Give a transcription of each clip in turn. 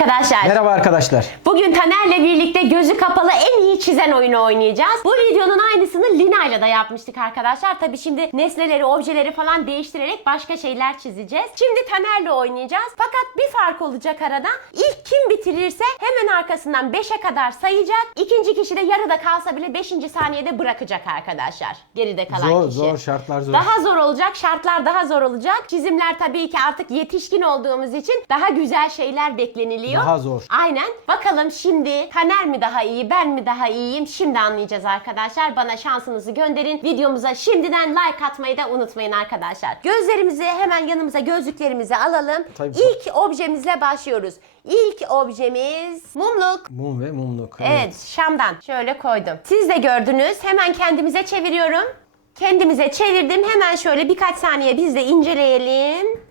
arkadaşlar. Merhaba arkadaşlar. Bugün Taner'le birlikte gözü kapalı en iyi çizen oyunu oynayacağız. Bu videonun aynısını Lina'yla da yapmıştık arkadaşlar. Tabi şimdi nesneleri, objeleri falan değiştirerek başka şeyler çizeceğiz. Şimdi Taner'le oynayacağız. Fakat bir fark olacak arada. İlk kim bitirirse hemen arkasından 5'e kadar sayacak. İkinci kişi de yarıda kalsa bile 5. saniyede bırakacak arkadaşlar. Geride kalan Zor kişi. zor şartlar zor. Daha zor olacak, şartlar daha zor olacak. Çizimler tabii ki artık yetişkin olduğumuz için daha güzel şeyler bekleniliyor. Daha zor. Aynen. Bakalım şimdi Taner mi daha iyi, ben mi daha iyiyim? Şimdi anlayacağız arkadaşlar. Bana şansınızı gönderin. Videomuza şimdiden like atmayı da unutmayın arkadaşlar. Gözlerimizi hemen yanımıza gözlüklerimizi alalım. Tabii. İlk objemizle başlıyoruz. İlk objemiz mumluk. Mum ve mumluk. Evet, Şam'dan şöyle koydum. Siz de gördünüz. Hemen kendimize çeviriyorum. Kendimize çevirdim. Hemen şöyle birkaç saniye biz de inceleyelim.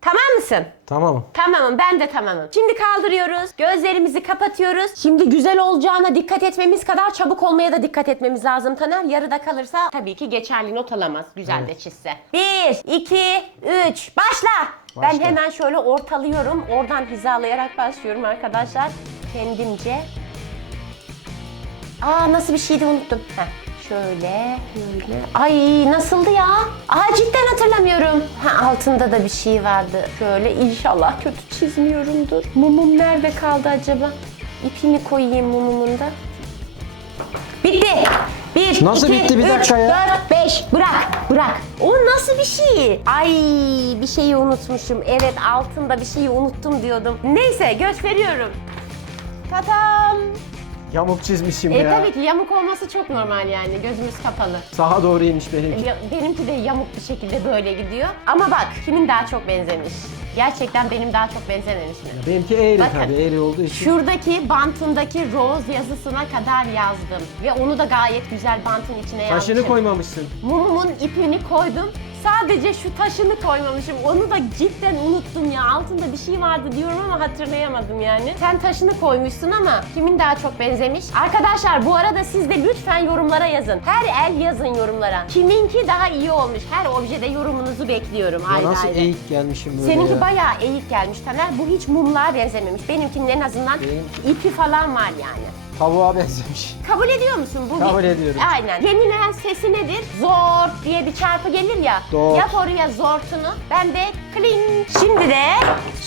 Tamam mısın? Tamam. Tamamım ben de tamamım. Şimdi kaldırıyoruz. Gözlerimizi kapatıyoruz. Şimdi güzel olacağına dikkat etmemiz kadar çabuk olmaya da dikkat etmemiz lazım Taner. Yarıda kalırsa tabii ki geçerli not alamaz. Güzel de çizse. 1, 2, 3 başla. Ben Başla. hemen şöyle ortalıyorum. Oradan hizalayarak başlıyorum arkadaşlar. Kendimce. Aa nasıl bir şeydi unuttum. Heh. Şöyle, böyle. Ay nasıldı ya? Aa cidden hatırlamıyorum. Ha altında da bir şey vardı. Şöyle inşallah kötü çizmiyorumdur. Mumum nerede kaldı acaba? İpimi koyayım mumumun da. Bitti. Bir, Nasıl iki, bitti? Bir üç, dakika ya. dört, beş. Bırak, bırak. O nasıl bir şey? Ay bir şeyi unutmuşum. Evet altında bir şeyi unuttum diyordum. Neyse gösteriyorum. Tatam. Yamuk çizmişim E ya. tabii ki yamuk olması çok normal yani gözümüz kapalı. Sağa doğruymuş benimki. Ya- Benimki de yamuk bir şekilde böyle gidiyor. Ama bak kimin daha çok benzemiş. Gerçekten benim daha çok benzememiş mi? Benimki eğri Bakın. tabii. Eğri olduğu için. Şuradaki bantındaki rose yazısına kadar yazdım. Ve onu da gayet güzel bantın içine yazmışım. Taşını koymamışsın. Mumumun ipini koydum. Sadece şu taşını koymamışım. Onu da cidden unuttum ya. Altında bir şey vardı diyorum ama hatırlayamadım yani. Sen taşını koymuşsun ama kimin daha çok benzemiş? Arkadaşlar bu arada siz de lütfen yorumlara yazın. Her el yazın yorumlara. Kiminki daha iyi olmuş? Her objede yorumunuzu bekliyorum Ya ayrı nasıl ayrı. eğik gelmişim böyle Seninki ya. bayağı eğik gelmiş Taner. Bu hiç mumluğa benzememiş. Benimkinin en azından Benim- ipi falan var yani. Tavuğa benzemiş. Kabul ediyor musun bu? Kabul bir- ediyorum. Aynen. Yenilen sesi nedir? Zor diye bir çarpı gelir ya. Doğru. Yap oraya zortunu. Ben de kling. Şimdi de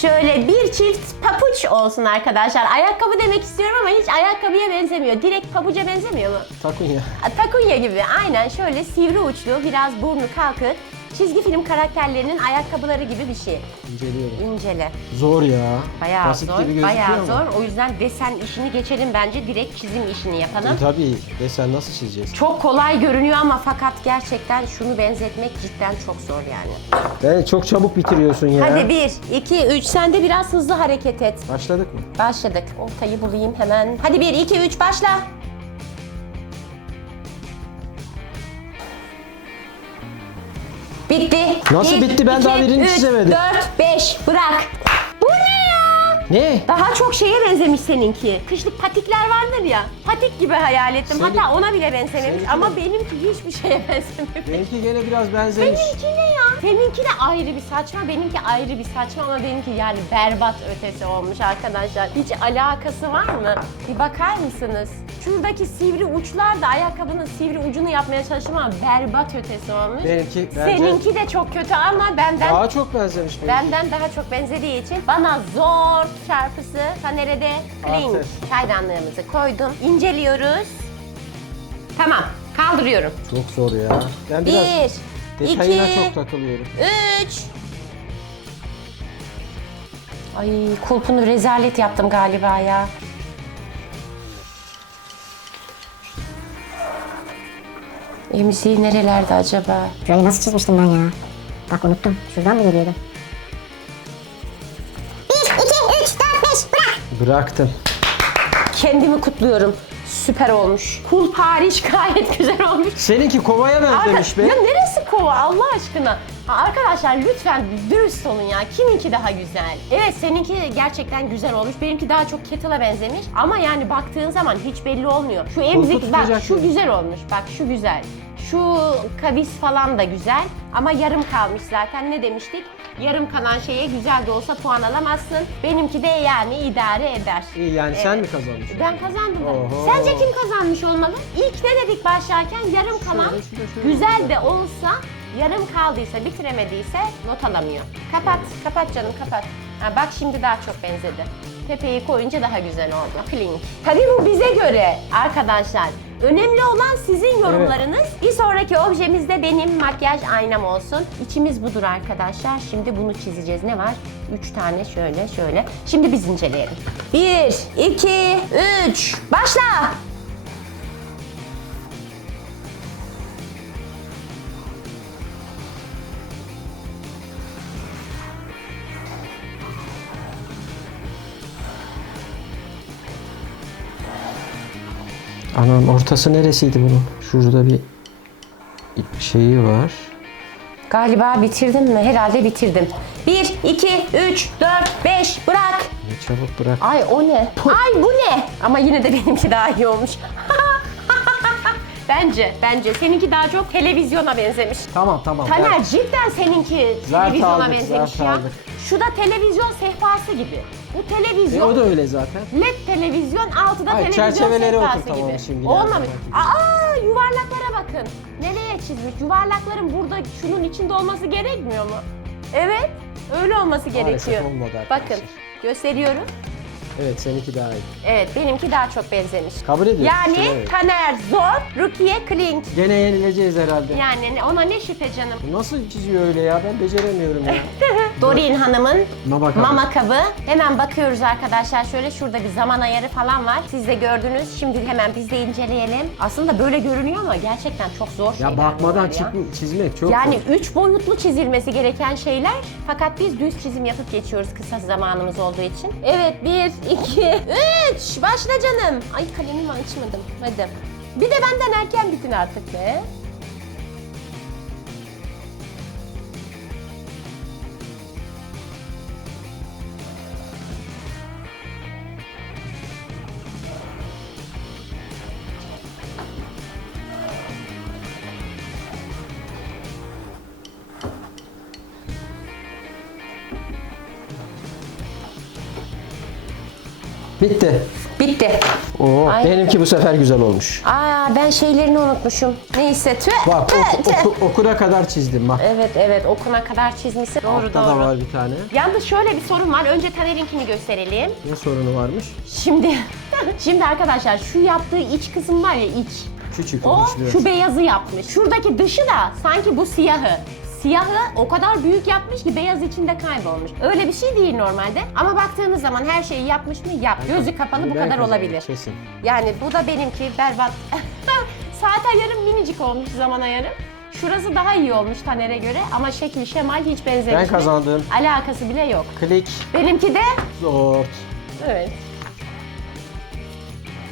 şöyle bir çift papuç olsun arkadaşlar. Ayakkabı demek istiyorum ama hiç ayakkabıya benzemiyor. Direkt pabuca benzemiyor mu? Takun ya. Takunya gibi aynen şöyle sivri uçlu biraz burnu kalkık. Çizgi film karakterlerinin ayakkabıları gibi bir şey. İnceliyorum. İncele. Zor ya. Bayağı Basit zor, gibi bayağı ama. zor. O yüzden desen işini geçelim bence. Direkt çizim işini yapalım. E, tabii. Desen nasıl çizeceğiz? Çok kolay görünüyor ama fakat gerçekten şunu benzetmek cidden çok zor yani. Ben çok çabuk bitiriyorsun ya. Hadi bir, iki, üç. Sen de biraz hızlı hareket et. Başladık mı? Başladık. Oltayı bulayım hemen. Hadi bir, iki, üç başla. Bitti. Nasıl bitti? Ben daha birini çizemedim. Dört, beş. Bırak. Ne? Daha çok şeye benzemiş seninki. Kışlık patikler vardır ya. Patik gibi hayal ettim. Senin- Hatta ona bile benzememiş Seninki ama de- benimki hiçbir şeye benzememiş. Benimki gene biraz benzemiş. Benimki ne ya? Seninki de ayrı bir saçma, benimki ayrı bir saçma ama benimki yani berbat ötesi olmuş arkadaşlar. Hiç alakası var mı? Bir bakar mısınız? Şuradaki sivri uçlar da ayakkabının sivri ucunu yapmaya çalıştım ama berbat ötesi olmuş. Benimki bence Seninki de çok kötü ama benden daha çok benzemiş benimki. Benden daha çok benzediği için bana zor çarpısı Taner'e de kling. Artı. Çaydanlığımızı koydum. İnceliyoruz. Tamam. Kaldırıyorum. Çok zor ya. Ben biraz Bir, detayına iki, çok takılıyorum. üç. Ay kulpunu rezalet yaptım galiba ya. Emziği nerelerde acaba? Şurayı nasıl çizmiştim ben ya? Bak unuttum. Şuradan mı geliyordu? 5 bırak. Bıraktım. Kendimi kutluyorum. Süper olmuş. Kulp hariç gayet güzel olmuş. Seninki kovaya benzemiş be. Ya neresi kova Allah aşkına? Ha, arkadaşlar lütfen dürüst olun ya. Kiminki daha güzel? Evet seninki gerçekten güzel olmuş. Benimki daha çok kettle'a benzemiş. Ama yani baktığın zaman hiç belli olmuyor. Şu emzik bak tutacak şu güzel olmuş. Bak şu güzel. Şu kavis falan da güzel ama yarım kalmış zaten. Ne demiştik? Yarım kalan şeye güzel de olsa puan alamazsın. Benimki de yani idare eder. İyi yani sen mi kazanmışsın? Ben kazandım. Oho. Sence kim kazanmış olmalı? İlk ne dedik başlarken yarım kalan Şöyle, şöyle, şöyle güzel güzel. de olsa yarım kaldıysa bitiremediyse not alamıyor. Kapat, kapat canım kapat. Ha, bak şimdi daha çok benzedi. Pepe'yi koyunca daha güzel oldu. Klink. Tabii bu bize göre arkadaşlar. Önemli olan sizin yorumlarınız. Bir sonraki objemiz de benim makyaj aynam olsun. İçimiz budur arkadaşlar. Şimdi bunu çizeceğiz. Ne var? Üç tane şöyle şöyle. Şimdi biz inceleyelim. Bir, iki, üç. Başla. Anam ortası neresiydi bunun? Şurada bir şeyi var. Galiba bitirdim mi? Herhalde bitirdim. 1, 2, 3, 4, 5 bırak. Ne çabuk bırak. Ay o ne? Ay bu ne? Ama yine de benimki daha iyi olmuş. bence, bence. Seninki daha çok televizyona benzemiş. Tamam tamam. Taner cidden seninki Zart televizyona aldık, benzemiş zart ya. aldık. Şu da televizyon sehpası gibi. Bu E, televizyon. o da öyle zaten. LED televizyon, altıda Hayır, televizyon çerçeveleri sehpası oturtamamış gibi. şimdi, Olmamış. nereden Aa yuvarlaklara bakın. Nereye çizmiş? Yuvarlakların burada şunun içinde olması gerekmiyor mu? Evet, öyle olması gerekiyor. olmadı arkadaşlar. Bakın, gösteriyorum. Evet seninki daha iyi. Evet, benimki daha çok benzemiş. Kabul ediyorum. Yani Evet. Taner zor, Rukiye Klink. Gene yenileceğiz herhalde. Yani ne- ona ne şüphe canım. Bu Nasıl çiziyor öyle ya? Ben beceremiyorum ya. Dorin Hanım'ın Mama kabı. mama kabı. Hemen bakıyoruz arkadaşlar. Şöyle şurada bir zaman ayarı falan var. Siz de gördünüz. Şimdi hemen biz de inceleyelim. Aslında böyle görünüyor ama gerçekten çok zor şeyler Ya bakmadan ya. çıkma- çizmek çok Yani zor. üç boyutlu çizilmesi gereken şeyler. Fakat biz düz çizim yapıp geçiyoruz kısa zamanımız olduğu için. Evet bir, iki, üç. Başla canım. Ay kalemimi açmadım. Hadi. Bir de benden erken bitin artık be. Bitti. Bitti. Oo, Ay. benimki bu sefer güzel olmuş. Aa ben şeylerini unutmuşum. Neyse tüh. Bak tüh, oku, tüh. oku- okuna kadar çizdim bak. Evet evet okuna kadar çizmişsin. Doğru Altta doğru. da var bir tane. Yalnız şöyle bir sorun var. Önce Taner'inkini gösterelim. Ne sorunu varmış? Şimdi şimdi arkadaşlar şu yaptığı iç kısım var ya iç. Küçük O şu beyazı yapmış. Şuradaki dışı da sanki bu siyahı. Siyahı o kadar büyük yapmış ki beyaz içinde kaybolmuş. Öyle bir şey değil normalde. Ama baktığınız zaman her şeyi yapmış mı? Yap. Gözü kapalı bu kadar olabilir. Kesin. Yani bu da benimki berbat. Saat ayarım minicik olmuş zaman ayarım. Şurası daha iyi olmuş Taner'e göre ama şekil şemal hiç benzemiş. Ben kazandım. Alakası bile yok. Klik, Benimki de zor. evet.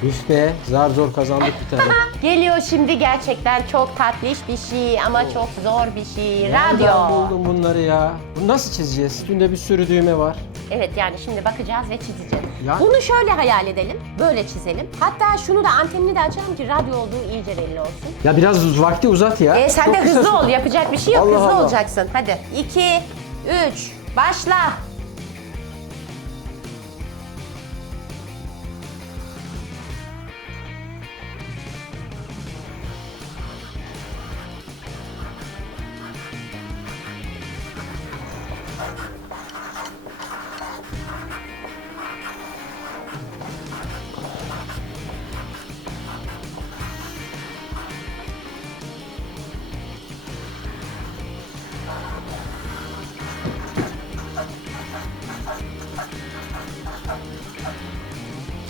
Üste zar zor kazandık bir tane. Geliyor şimdi gerçekten çok tatlış bir şey ama çok zor bir şey. Nereden Radyo. buldum bunları ya? Bunu nasıl çizeceğiz? Üstünde bir sürü düğme var. Evet yani şimdi bakacağız ve çizeceğiz. Ya- Bunu şöyle hayal edelim. Böyle çizelim. Hatta şunu da antenini de açalım ki radyo olduğu iyice belli olsun. Ya biraz vakti uzat ya. E sen Çok de kısa hızlı sür- ol. Yapacak bir şey yok. Allah hızlı Allah. olacaksın. Hadi. 2 3 başla.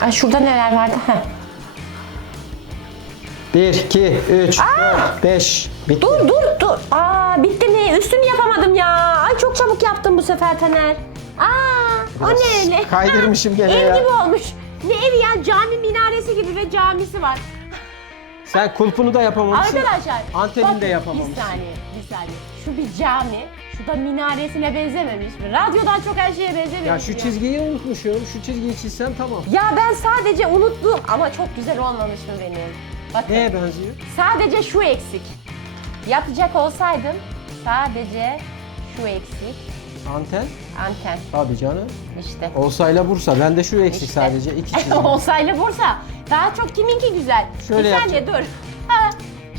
Ay şurada neler vardı? Heh. 1, 2, 3, 4, 5. Bitti. Dur dur dur. Aa bitti mi? Üstünü yapamadım ya. Ay çok çabuk yaptım bu sefer Taner. Aa o Biraz ne öyle? kaydırmışım gene Ev ya. gibi olmuş. Ne evi ya? Cami minaresi gibi ve camisi var. Sen kulpunu da yapamamışsın. Arkadaşlar. Antenini bakın, de yapamamışsın. Bir saniye, bir saniye. Şu bir cami, şu da minaresine benzememiş mi? Radyodan çok her şeye benzememiş Ya şu çizgiyi unutmuşum. Şu çizgiyi çizsem tamam. Ya ben sadece unuttum ama çok güzel olmamış mı benim? Bakın. Neye benziyor? Sadece şu eksik. Yapacak olsaydım sadece şu eksik. Anten. Anten Tabii canım. işte. Olsayla Bursa. Ben de şu eksik İşte. sadece. iki çizim. Olsaylı Bursa. Daha çok kiminki güzel? Şöyle bir saniye dur. Ha,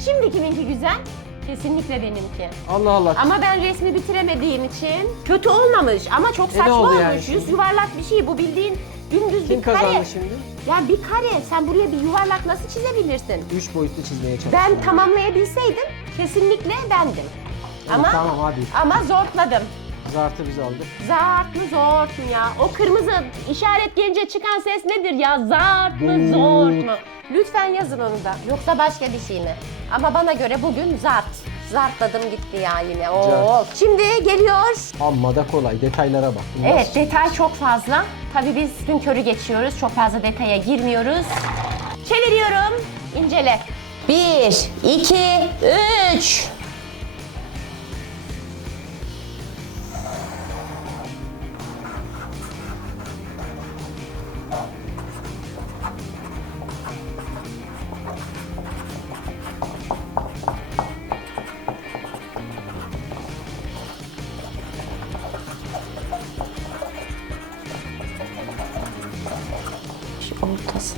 şimdi kiminki güzel? Kesinlikle benimki. Allah Allah. Ama ben resmi bitiremediğim için kötü olmamış ama çok E, saçma oldu olmuş. yani Yüz şimdi? yuvarlak bir şey. Bu bildiğin dümdüz Kim bir kare. kazandı şimdi? Ya bir kare. Sen buraya bir yuvarlak nasıl çizebilirsin? Üç boyutlu çizmeye çalışıyorum. Ben tamamlayabilseydim kesinlikle bendim. Ama Tamam hadi. ama zortladım. Zartı biz aldık. Zart mı zort mu ya? O kırmızı işaret gelince çıkan ses nedir ya? Zart mı zort mu? Lütfen yazın onu da. Yoksa başka bir şey mi? Ama bana göre bugün zart. Zartladım gitti ya yine. Oo. Zart. Şimdi geliyor. Amma da kolay. Detaylara bak. Bu Evet detay çok fazla. Tabii biz gün körü geçiyoruz. Çok fazla detaya girmiyoruz. Çeviriyorum. İncele. Bir, iki, üç.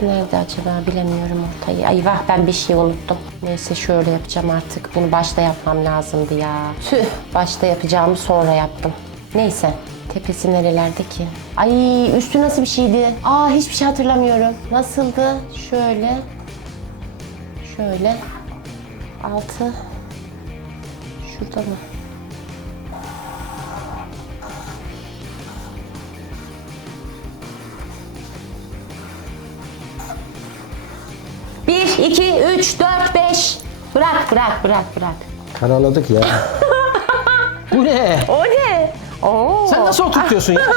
Nerede acaba bilemiyorum ortayı. Ay vah ben bir şey unuttum. Neyse şöyle yapacağım artık. Bunu başta yapmam lazımdı ya. Tüh başta yapacağımı sonra yaptım. Neyse tepesi nerelerde ki? Ay üstü nasıl bir şeydi? Aa hiçbir şey hatırlamıyorum. Nasıldı? Şöyle. Şöyle. Altı. Şurada mı? Bir, iki, üç, dört, beş. Bırak, bırak, bırak, bırak. Karaladık ya. Bu ne? O ne? Oo. Sen nasıl oturtuyorsun ya?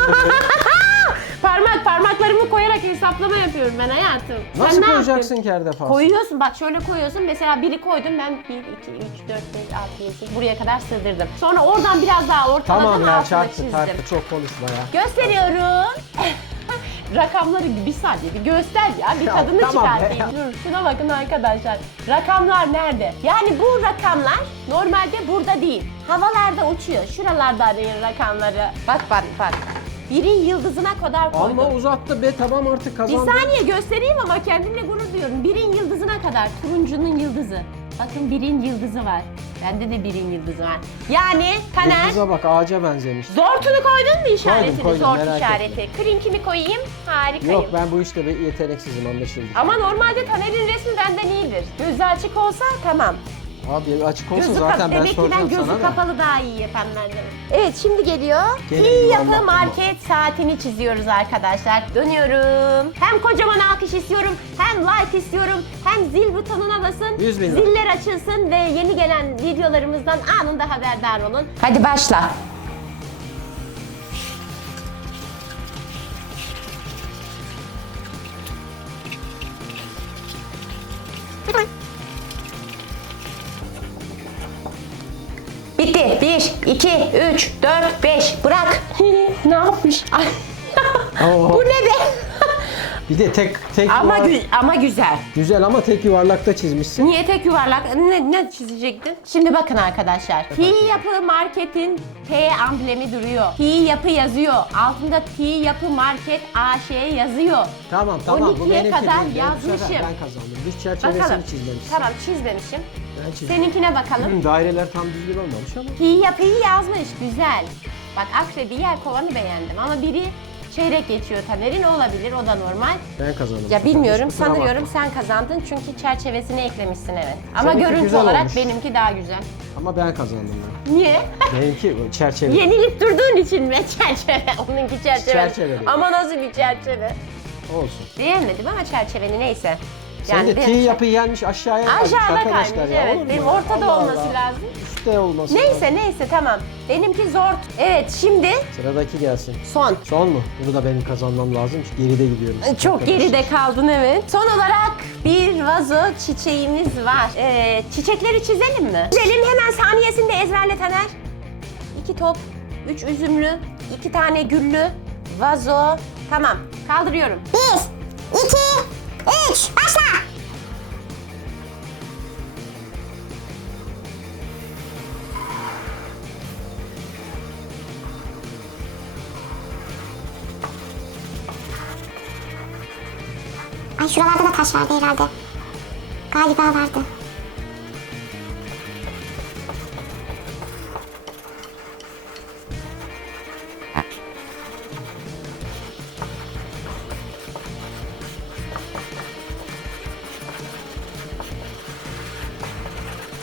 Parmak, parmaklarımı koyarak hesaplama yapıyorum ben hayatım. Nasıl ne koyacaksın yaptın? defasında? Koyuyorsun bak şöyle koyuyorsun mesela biri koydum ben 1, 2, 3, 4, 5, 6, 7, 8 buraya kadar sığdırdım. Sonra oradan biraz daha ortaladım Tamam ya altına çarptı çizdim. çarptı çok konuşma ya. Gösteriyorum. Rakamları bir saniye bir göster ya bir Ya tadını tamam be çıkartayım. ya. Dur şuna bakın arkadaşlar. Rakamlar nerede? Yani bu rakamlar normalde burada değil. Havalarda uçuyor. Şuralarda arayın rakamları. Bak bak bak. Birin yıldızına kadar koydum. Ama uzattı be tamam artık Bir kazandı. saniye göstereyim ama kendimle gurur duyuyorum. Birin yıldızına kadar. Turuncunun yıldızı. Bakın birin yıldızı var. Bende de birin yıldızı var. Yani Taner Yıldıza bak ağaca benzemiş. Zortunu koydun mu işaretini? koydum, Zort merak işareti. Krinkimi koyayım. Harikayım. Yok ben bu işte bir yeteneksizim anlaşıldı. Ama normalde Taner'in resmi benden iyidir. Gözü açık olsa tamam. Abi açık olsa Gözü zaten kapalı. ben Demek ki ben soracağım gözü sana da. kapalı daha iyi yapanlardanım. Evet şimdi geliyor. Fi yuvarlak yapı market saatini çiziyoruz arkadaşlar. Dönüyorum. Hem kocaman alkış istiyorum, hem like istiyorum, hem zil butonuna basın. 100 bin lira. Ziller açılsın ve yeni gelen videolarımızdan anında haberdar olun. Hadi başla. 1, 2, 3, 4, 5. Bırak. ne yapmış? Bu ne be? Bir de tek tek ama, yuvar- gü- ama güzel. güzel ama tek yuvarlakta çizmişsin. Niye tek yuvarlak? Ne, ne çizecektin? Şimdi bakın arkadaşlar. T yapı marketin T amblemi duruyor. T yapı yazıyor. Altında T yapı market AŞ yazıyor. Tamam tamam bu 12'ye benimki kadar. Benim bu sefer yazmışım. Ben kazandım. Dış çerçevesini Bakalım. çizmemişsin. Tamam çizmemişim. Ben çizdim. Seninkine bakalım. Hı, Daireler tam düzgün olmamış ama. T yapıyı yazmış. Güzel. Bak akrebi yer kovanı beğendim ama biri çeyrek geçiyor Taner'in olabilir o da normal. Ben kazandım. Ya bilmiyorum Kusura sanıyorum sen kazandın çünkü çerçevesini eklemişsin evet. Ama Seninki görüntü güzel olarak olmuş. benimki daha güzel. Ama ben kazandım ben. Niye? Benimki bu çerçeve. Yenilip durduğun için mi çerçeve? Onunki çerçeve. Çerçeve. Ama nasıl bir çerçeve? Olsun. Beğenmedim ama çerçeveni neyse. Sen de T yapı gelmiş aşağıya kaymış Aşağıda arkadaşlar kaymış ya. evet. Olur mu Benim ya? ortada Allah olması Allah. lazım. Üstte olması lazım. Neyse neyse tamam. Benimki zor. Evet şimdi Sıradaki gelsin. son. Son mu? Bunu da benim kazanmam lazım çünkü geride gidiyorum. Çok Arkadaşlar. geride kaldın evet. Son olarak bir vazo çiçeğimiz var. Ee, çiçekleri çizelim mi? Çizelim hemen saniyesinde ezberle Taner. İki top, üç üzümlü, iki tane güllü, vazo. Tamam kaldırıyorum. Bir, iki, üç, başla. Ay şuralarda da taş vardı herhalde. Galiba vardı.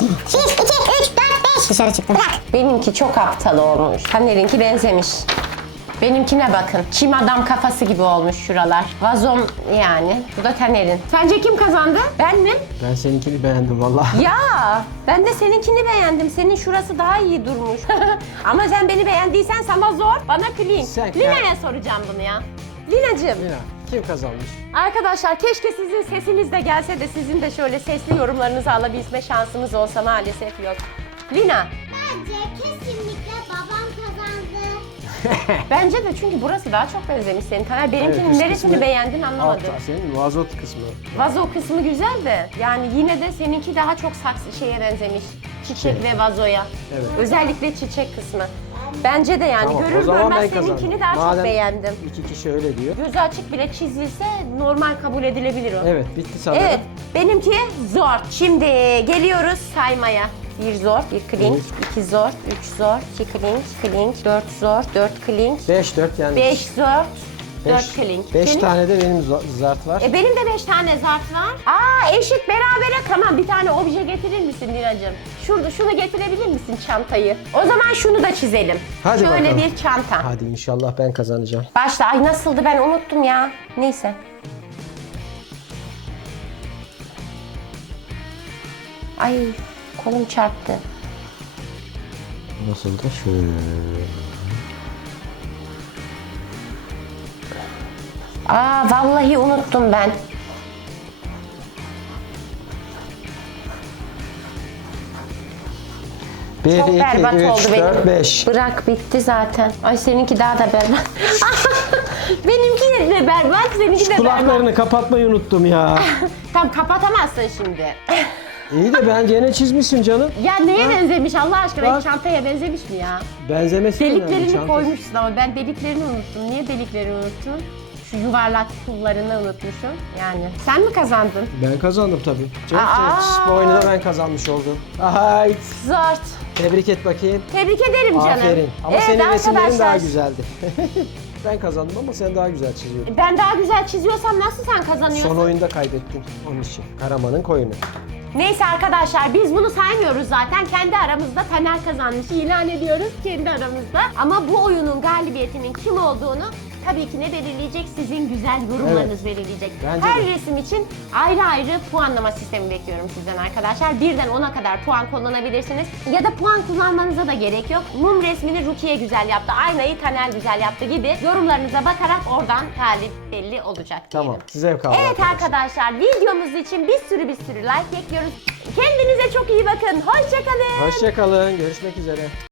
Bir, iki, üç, dört, beş. Dışarı çıktım. Bırak. Benimki çok aptal olmuş. Taner'inki benzemiş. Benimkine bakın. Çim adam kafası gibi olmuş şuralar. Vazom yani. Bu da Taner'in. Sence kim kazandı? Ben mi? Ben seninkini beğendim valla. Ya ben de seninkini beğendim. Senin şurası daha iyi durmuş. Ama sen beni beğendiysen sana zor, bana clean. Sen- Lina'ya soracağım bunu ya. Lina'cığım. Lina kim kazanmış? Arkadaşlar keşke sizin sesiniz de gelse de sizin de şöyle sesli yorumlarınızı alabilme şansımız olsa maalesef yok. Lina, Bence kesinlikle babam kazandı. bence de çünkü burası daha çok benzemiş senin. Taner benimkinin üst neresini kısmı- beğendin anlamadım. Altta senin vazot kısmı. Vazo kısmı güzel de yani yine de seninki daha çok saksı şeye benzemiş. Çiçek ve vazoya. Evet. Özellikle çiçek kısmı. Bence de yani Tamam, görür görmez seninkini daha çok Madem beğendim. iki kişi öyle diyor. Gözü açık bile çizilse normal kabul edilebilir o. Evet bitti sanırım. Evet, benimki zor. Şimdi geliyoruz saymaya. Bir zor, bir clinch, iki zor, üç zor, iki clinch, clinch, dört zor, dört clinch, 5 4 yani. beş zor, Beş- dört clinch. beş Senin? tane de benim za- zart var. E benim de beş tane zart var. Aa eşit berabere. Tamam bir tane obje getirir misin Lina'cığım? Şurada şunu getirebilir misin çantayı? O zaman şunu da çizelim. Hadi Şöyle bakalım. bir çanta. Hadi inşallah ben kazanacağım. Başla. Ay nasıldı ben unuttum ya. Neyse. Ay kolum çarptı. Nasıl da şöyle. Aa vallahi unuttum ben. Bir, Çok iki, berbat oldu üç, benim. dört, beş. Bırak bitti zaten. Ay seninki daha da berbat. benimki de berbat, seninki de berbat. Kulaklarını kapatmayı unuttum ya. Tamam kapatamazsın şimdi. İyi de ben gene çizmişsin canım. Ya neye benzemiş Allah aşkına? Bak. Çantaya benzemiş mi ya? Benzemesi önemli, Deliklerini çantası. koymuşsun ama ben deliklerini unuttum. Niye delikleri unuttun? Şu yuvarlak kullarını unutmuşum. Yani sen mi kazandın? Ben kazandım tabii. Canım, Aa! bu oyunu da ben kazanmış oldum. Ay, Zart. tebrik et bakayım. Tebrik ederim canım. Aferin. Ama Evet senin resimlerin daha arkadaşlar, güzeldi. ben kazandım ama sen daha güzel çiziyordun. Ben daha güzel çiziyorsam nasıl sen kazanıyorsun? Son oyunda kaybettin onun için. Karaman'ın koyunu. Neyse arkadaşlar biz bunu saymıyoruz zaten. Kendi aramızda Taner kazanmış ilan ediyoruz kendi aramızda. Ama bu oyunun galibiyetinin kim olduğunu tabii ki ne belirleyecek? Sizin güzel yorumlarınız belirleyecek. Bence Her de. resim için ayrı ayrı puanlama sistemi bekliyorum sizden arkadaşlar. Birden 10'a kadar puan kullanabilirsiniz. Ya da puan kullanmanıza da gerek yok. Mum resmini Rukiye güzel yaptı, aynayı Taner güzel yaptı gibi yorumlarınıza bakarak oradan galip belli olacak diyelim. Tamam. Size kaldı. Evet arkadaşlar videomuz için bir sürü bir sürü like bekliyoruz. Kendinize çok iyi bakın. Hoşçakalın. Hoşçakalın. Görüşmek üzere.